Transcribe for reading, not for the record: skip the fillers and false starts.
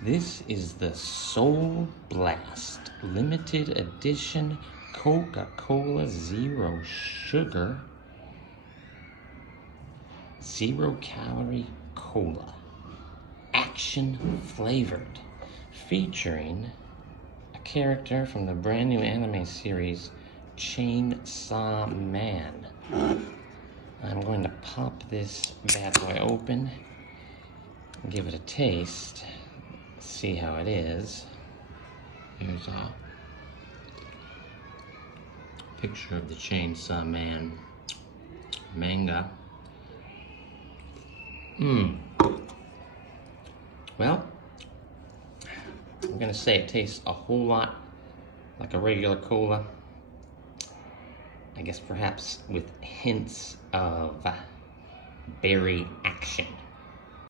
This is the Soul Blast limited edition Coca-Cola Zero Sugar, Zero Calorie Cola, action flavored, featuring a character from the brand new anime series Chainsaw Man. I'm going to pop this bad boy open, give it a taste, see how it is. Here's a picture of the Chainsaw Man manga. Well, I'm gonna say it tastes a whole lot like a regular cola. I guess perhaps with hints of berry action.